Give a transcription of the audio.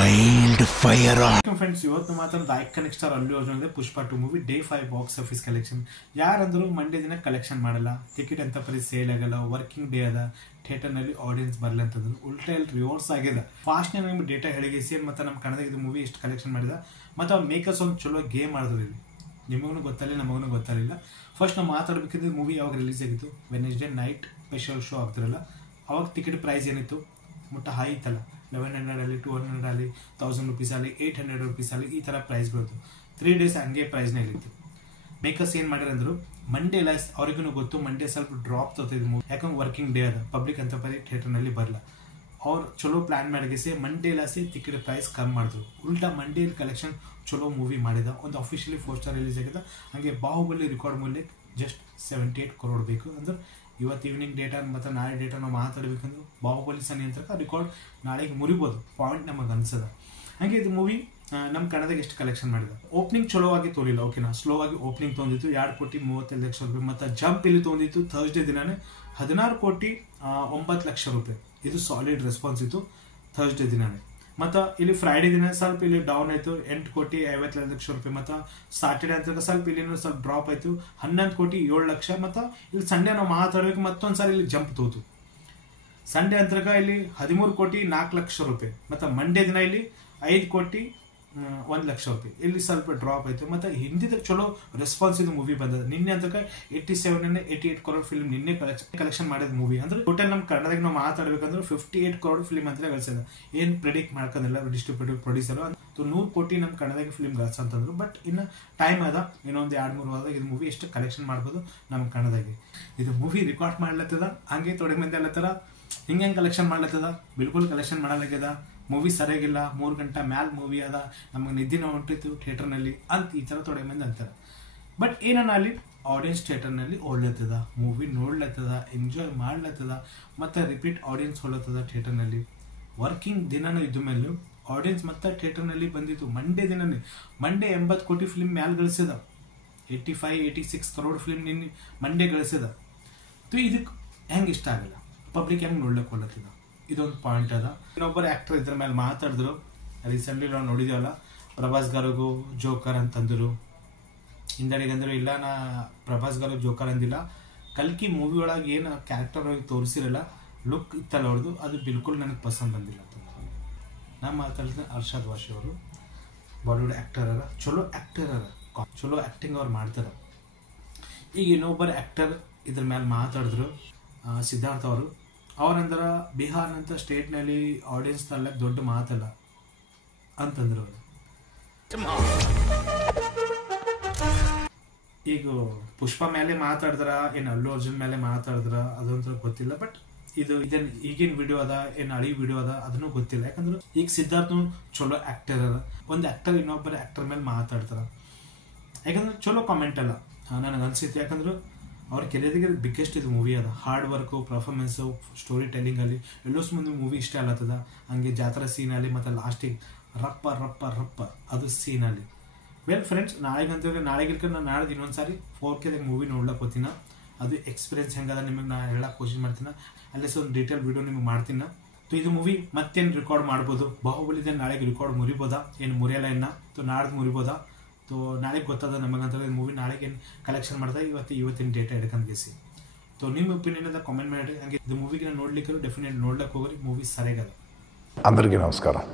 Wild fire friends, ಇವತ್ತು ಮಾತ್ರ iconic star Allu Arjun Pushpa 2 movie day 5 box office collection. ಯಾರಂದ್ರು Monday ದಿನ ಕಲೆಕ್ಷನ್ ಮಾಡಲ್ಲ, ಟಿಕೆಟ್ ಅಂತ ಪರಿ ಸೇಲ್ ಆಗಲ್ಲ, ವರ್ಕಿಂಗ್ ಡೇ ಅದ, ಥಿಯೇಟರ್ ನಲ್ಲಿ ಆಡಿಯನ್ಸ್ ಬರಲ್ಲ ಅಂತಂದ್ರು. ಉಲ್ಟಾ ಇಲ್ಲಿ ರಿವರ್ಸ್ ಆಗಿದೆ. ಫಾಸ್ಟ್ ನಿಮ್ಗೆ ಡೇಟಾ ಹೇಳಿಗಿಸಿ ಮತ್ತೆ ನಮ್ಮ ಕನ್ನಡ ಇದು ಮೂವಿ ಎಷ್ಟು ಕಲೆಕ್ಷನ್ ಮಾಡಿದ ಮತ್ತೆ ಅವ್ರ ಮೇಕರ್ಸ್ ಒಂದು ಚಲೋ ಗೇಮ್ ಮಾಡಿದ್ರು. ಇಲ್ಲಿ ನಿಮಗೂ ಗೊತ್ತಾಗಲಿಲ್ಲ, ನಮಗೂ ಗೊತ್ತಾಗಲಿಲ್ಲ. ಫಸ್ಟ್ ನಾವು ಮಾತಾಡ್ಬೇಕಿದ್ರೆ ಮೂವಿ ಯಾವಾಗ ರಿಲೀಸ್ ಆಗಿತ್ತು, ವೆನ್ಸ್ಡೇ ನೈಟ್ ಸ್ಪೆಷಲ್ ಶೋ ಆಗ್ತಿರಲ್ಲ, ಅವಾಗ ಟಿಕೆಟ್ ಪ್ರೈಸ್ ಏನಿತ್ತು ಮುಟ್ಟ ಹೈ ಇತ್ತಲ್ಲ, 1100 ಅಲ್ಲಿ, 200 ಅಲ್ಲಿ, 1000 ರುಪೀಸ್ ಅಲ್ಲಿ, 800 ರುಪೀಸ್ ಅಲ್ಲಿ, ಈ ತರ ಪ್ರೈಸ್ ಬರುತ್ತೆ. 3 ಡೇಸ್ ಹಂಗೆ ಪ್ರೈಸ್ನಲ್ಲಿ ಇತ್ತು. ಮೇಕರ್ಸ್ ಏನ್ ಮಾಡಿರಂದ್ರು, ಮಂಡೇ ಲೈಸ್ ಅವ್ರಿಗೂ ಗೊತ್ತು ಮಂಡೇ ಸ್ವಲ್ಪ ಡ್ರಾಪ್ ತೋತಿದ್ ಮೂವಿ, ಯಾಕಂದ್ರೆ ವರ್ಕಿಂಗ್ ಡೇ ಅದ, ಪಬ್ಲಿಕ್ ಅಂತ ಪರಿ ಥಿಯೇಟರ್ ನಲ್ಲಿ ಬರಲ್ಲ. ಅವ್ರು ಚಲೋ ಪ್ಲಾನ್ ಮಾಡಿಸಿ ಮಂಡೇ ಲಾಸಿ ಟಿಕೆಟ್ ಪ್ರೈಸ್ ಕಮ್ಮಿ ಮಾಡಿದ್ರು. ಉಲ್ಟಾ ಮಂಡೇ ಕಲೆಕ್ಷನ್ ಚಲೋ ಮೂವಿ ಮಾಡಿದ. ಒಂದು ಅಫಿಷಿಯಲಿ 4 ಸ್ಟಾರ್ ರಿಲೀಸ್ ಆಗಿದೆ. ಹಂಗೆ Bahubali record Moolya just 78 crore ಬೇಕು. ಅಂದ್ರೆ ಇವತ್ತು ಈವ್ನಿಂಗ್ ಡೇಟಾ ಮತ್ತು ನಾಳೆ ಡೇಟಾ ನಾವು ಮಾತಾಡ್ಬೇಕಂದ್ರೆ ಬಾಹುಬಲಿ ಸನಿ ಅಂತ ರಿಕಾರ್ಡ್ ನಾಳೆಗೆ ಮುರಿಬೋದು ಪಾಯಿಂಟ್ ನಮಗೆ ಅನ್ಸದ. ಹಂಗೆ ಇದು ಮೂವಿ ನಮ್ಮ ಕನ್ನಡದಾಗ ಎಷ್ಟು ಕಲೆಕ್ಷನ್ ಮಾಡಿದ. ಓಪನಿಂಗ್ ಚಲೋ ಆಗಿ ತೋರಿಲ್ಲ, ಓಕೆನಾ, ಸ್ಲೋ ಆಗಿ ಓಪನಿಂಗ್ ತೊಂದಿತ್ತು 2,35,00,000 ರೂಪಾಯಿ. ಮತ್ತು ಜಂಪ್ ಇಲ್ಲಿ ತೊಂದಿತ್ತು ಥರ್ಸ್ಡೇ ದಿನಾನೇ 16,09,00,000 ರೂಪಾಯಿ. ಇದು ಸಾಲಿಡ್ ರೆಸ್ಪಾನ್ಸ್ ಇತ್ತು ಥರ್ಸ್ಡೇ ದಿನಾನೇ. ಮತ್ತು ಇಲ್ಲಿ ಫ್ರೈಡೇ ದಿನ ಸ್ವಲ್ಪ ಇಲ್ಲಿ ಡೌನ್ ಆಯಿತು 8,52,00,000 ರೂಪಾಯಿ. ಮತ್ತು ಸಾಟರ್ಡೆ ಅಂತ ಸ್ವಲ್ಪ ಇಲ್ಲಿ ಸ್ವಲ್ಪ ಡ್ರಾಪ್ ಆಯಿತು 11,07,00,000. ಮತ್ತು ಇಲ್ಲಿ ಸಂಡೇ ನಾವು ಮಾತಾಡ್ಬೇಕು ಮತ್ತೊಂದ್ಸಾರಿ ಇಲ್ಲಿ ಜಂಪ್ ತೋತು. ಸಂಡೇ ಅಂತಕ ಇಲ್ಲಿ 13,04,00,000 ರೂಪಾಯಿ. ಮತ್ತು ಮಂಡೇ ದಿನ ಇಲ್ಲಿ 5,01,00,000 ರೂಪಾಯಿ. ಇಲ್ಲಿ ಸ್ವಲ್ಪ ಡ್ರಾಪ್ ಆಯಿತು. ಮತ್ತು ಹಿಂದಿದ ಚಲೋ ರೆಸ್ಪಾನ್ಸ್ ಇದು ಮೂವಿ ಬಂದದ. ನಿನ್ನೆ ಅಂತಕ 88 crore ಫಿಲ್ಮ್ ನಿನ್ನೆ ಕಲೆಕ್ಷನ್ ಮಾಡಿದ ಮೂವಿ. ಅಂದ್ರೆ ಟೋಟಲ್ ನಮ್ಮ ಕನ್ನಡದಾಗ ನಾವು ಮಾತಾಡ್ಬೇಕಂದ್ರೆ 58 crore ಫಿಲ್ಮ್ ಅಂತ ಗಳಿಸಿದ. ಏನ್ ಪ್ರೆಡಿಕ್ಟ್ ಮಾಡ್ಕೊಂಡಿಲ್ಲ ಡಿಸ್ಟ್ರಿಬ್ಯೂಟರ್ ಪ್ರೊಡ್ಯೂಸರ್ 100 ಕೋಟಿ ನಮ್ಮ ಕನ್ನಡದಾಗ ಫಿಲ್ಮ್ ಗಳಿಸ ಅಂತಂದ್ರು. ಬಟ್ ಇನ್ನು ಟೈಮ್ ಅದ, ಇನ್ನೊಂದು 2-3 ವಾರದಾಗ ಇದು ಮೂವಿ ಎಷ್ಟು ಕಲೆಕ್ಷನ್ ಮಾಡ್ಬೋದು ನಮ್ಮ ಕನ್ನಡದಾಗೆ. ಇದು ಮೂವಿ ರೆಕಾರ್ಡ್ ಮಾಡ್ಲತ್ತದ. ಹಂಗೆ ತೊಡೆ ಮಂದಿ ಅಲ್ಲತ್ತದ ಹಿಂಗೆ ಕಲೆಕ್ಷನ್ ಮಾಡ್ಲತ್ತದ, ಬಿಲ್ಕುಲ್ ಕಲೆಕ್ಷನ್ ಮಾಡಲಾಗ್ಯದ. ಮೂವಿ ಸರಿಯಾಗಿಲ್ಲ, 3 ಗಂಟೆ ಮ್ಯಾಲ್ ಮೂವಿ ಅದ, ನಮಗೆ ನಿದ್ದಿನ ಹೊಂಟಿತ್ತು ಥಿಯೇಟರ್ನಲ್ಲಿ ಅಂತ ಈ ಥರ ತೊಡೆ ಮಂದಿ ಅಂತಾರೆ. ಬಟ್ ಏನನ್ನ ಅಲ್ಲಿ ಆಡಿಯನ್ಸ್ ಥಿಯೇಟರ್ನಲ್ಲಿ ಓಡ್ಲತ್ತದ, ಮೂವಿ ನೋಡ್ಲತ್ತದ, ಎಂಜಾಯ್ ಮಾಡ್ಲತ್ತದ, ಮತ್ತು ರಿಪೀಟ್ ಆಡಿಯನ್ಸ್ ಹೊಲತ್ತದ ಥಿಯೇಟರ್ನಲ್ಲಿ. ವರ್ಕಿಂಗ್ ದಿನನೂ ಇದ್ದ ಮೇಲೂ ಆಡಿಯನ್ಸ್ ಮತ್ತೆ ಥಿಯೇಟರ್ನಲ್ಲಿ ಬಂದಿತ್ತು. ಮಂಡೇ ದಿನನೇ 80 ಕೋಟಿ ಫಿಲ್ಮ್ ಮ್ಯಾಲ್ ಗಳಿಸಿದ. 85-86 crore ಫಿಲ್ಮ್ ನಿನ್ನೆ ಮಂಡೇ ಗಳಿಸಿದ. ಇದಕ್ಕೆ ಹೆಂಗೆ ಇಷ್ಟ ಆಗಲ್ಲ, ಪಬ್ಲಿಕ್ ಹೆಂಗೆ ನೋಡ್ಲಿಕ್ಕೆ ಹೊಲತ್ತದ, ಇದೊಂದು ಪಾಯಿಂಟ್ ಅದ. ಇನ್ನೊಬ್ಬರು ಆಕ್ಟರ್ ಇದ್ರ ಮೇಲೆ ಮಾತಾಡಿದ್ರು. ರೀಸೆಂಟ್ಲಿ ನಾವು ನೋಡಿದೇವಲ್ಲ, ಪ್ರಭಾಸ್ ಗಾರಿಗೂ ಜೋಕರ್ ಅಂತಂದ್ರು. ಹಿಂದಡಿಗಂದ್ರು ಇಲ್ಲ, ನಾ ಪ್ರಭಾಸ್ ಗಾರು ಜೋಕರ್ ಅಂದಿಲ್ಲ, ಕಲ್ಕಿ ಮೂವಿ ಒಳಗೆ ಏನು ಕ್ಯಾರೆಕ್ಟರ್ ತೋರಿಸಿರಲ್ಲ, ಲುಕ್ ಇತ್ತಲ್ಲ ಅವ್ರದ್ದು, ಅದು ಬಿಲ್ಕುಲ್ ನನಗೆ ಪಸಂದ್ ಬಂದಿಲ್ಲ ಅಂತ. ನಾ ಮಾತಾಡ್ತೀನಿ ಅರ್ಷಾದ್ ವಾಶಿ ಅವರು ಬಾಲಿವುಡ್ ಆಕ್ಟರ್ ಅರ, ಚಲೋ ಆಕ್ಟರ್ ಅರ, ಚಲೋ ಆಕ್ಟಿಂಗ್ ಅವ್ರು ಮಾಡ್ತಾರೆ. ಈಗ ಇನ್ನೊಬ್ಬರು ಆಕ್ಟರ್ ಇದ್ರ ಮೇಲೆ ಮಾತಾಡಿದ್ರು, ಸಿದ್ಧಾರ್ಥ ಅವರು. ಅವ್ರಂದ್ರ ಬಿಹಾರ್ ಅಂತ ಸ್ಟೇಟ್ನಲ್ಲಿ ಆಡಿಯನ್ಸ್ ತರ್ಲಕ್ಕೆ ದೊಡ್ಡ ಮಾತಲ್ಲ ಅಂತಂದ್ರು ಅವರು. ಈಗ ಪುಷ್ಪ ಮೇಲೆ ಮಾತಾಡಿದ್ರ ಏನ್ ಅಲ್ಲು ಅರ್ಜುನ್ ಮೇಲೆ ಮಾತಾಡಿದ್ರ ಅದಂತ ಗೊತ್ತಿಲ್ಲ. ಬಟ್ ಇದೇನ್ ಈಗಿನ ವಿಡಿಯೋ ಅದ ಏನ್ ಹಳಿ ವಿಡಿಯೋ ಅದ ಅದನ್ನು ಗೊತ್ತಿಲ್ಲ. ಯಾಕಂದ್ರೆ ಈಗ ಸಿದ್ಧಾರ್ಥ್ ಚಲೋ ಆಕ್ಟರ್ ಅದ. ಒಂದು ಆಕ್ಟರ್ ಇನ್ನೊಬ್ಬರ ಆಕ್ಟರ್ ಮೇಲೆ ಮಾತಾಡ್ತಾರ, ಯಾಕಂದ್ರೆ ಚಲೋ ಕಾಮೆಂಟ್ ಅಲ್ಲ ನನಗೆ ಅನ್ಸಿತ್ತು. ಯಾಕಂದ್ರೆ ಅವ್ರ ಕೆರಿಯರ್ಗೆ ಬಿಗ್ಗೆಸ್ಟ್ ಇದು ಮೂವಿ ಅದ. Hard work, performance, story telling ಅಲ್ಲಿ ಎಲ್ಲೋ ಮುಂದೆ ಮೂವಿ ಇಷ್ಟ ಅಲ್ಲತ್ತದ. ಹಂಗೆ ಜಾತ್ರಾ ಸೀನಲ್ಲಿ ಮತ್ತು ಲಾಸ್ಟಿಗೆ ರಪ್ಪ ರಪ್ಪ ರಪ್ಪ ಅದು ಸೀನಲ್ಲಿ. ವೆಲ್ ಫ್ರೆಂಡ್ಸ್, ನಾಳೆಗಿಲ್ಕ ನಾನು ನಾಳೆ ಇನ್ನೊಂದ್ಸಾರಿ 4K ಮೂವಿ ನೋಡ್ಲಕ್ಕೆ ಹೋಗ್ತೀನ. ಅದು ಎಕ್ಸ್ಪೀರಿಯನ್ಸ್ ಹೆಂಗದ ನಿಮಗೆ ನಾ ಹೇಳಕ್ಕೆ ಕೋಶಿಶ್ ಮಾಡ್ತೀನಿ. ಅಲ್ಲೇ ಒಂದು ಡೀಟೇಲ್ ವಿಡಿಯೋ ನಿಮಗೆ ಮಾಡ್ತೀನಿ. ಇದು ಮೂವಿ ಮತ್ತೇನು ರೆಕಾರ್ಡ್ ಮಾಡ್ಬೋದು, ಬಾಹುಬಲಿದೆ ನಾಳೆಗೆ ರೆಕಾರ್ಡ್ ಮುರಿಬೋದಾ, ಏನು ಮುರಿಯಲ್ಲ ಇನ್ನು, ನಾಡ್ದು ಮುರಿಬೋದಾ, ನಾಳೆಗೆ ಗೊತ್ತದ ನಮಗಂತ ಮೂವಿ ನಾಳೆಗೆ ಏನು ಕಲೆಕ್ಷನ್ ಮಾಡ್ತಾ ಇವತ್ತಿನ ಡೇಟಾ ಹಿಡ್ಕೊಂಡ್ಗೆಸಿ. ನಿಮ್ಮ ಒಪಿನಿಯನ್ ಅದ ಕಾಮೆಂಟ್ ಮಾಡಿ. ಹಂಗೆ ಇದು ಮೂವಿಗೆ ನೋಡ್ಲಿಕ್ಕೆ ಡೆಫಿನೆಟ್ ನೋಡ್ಲಿಕ್ಕೆ ಹೋಗ್ರಿ, ಮೂವಿ ಸರಿಯಾಗದ. అందరికీ నమస్కారం.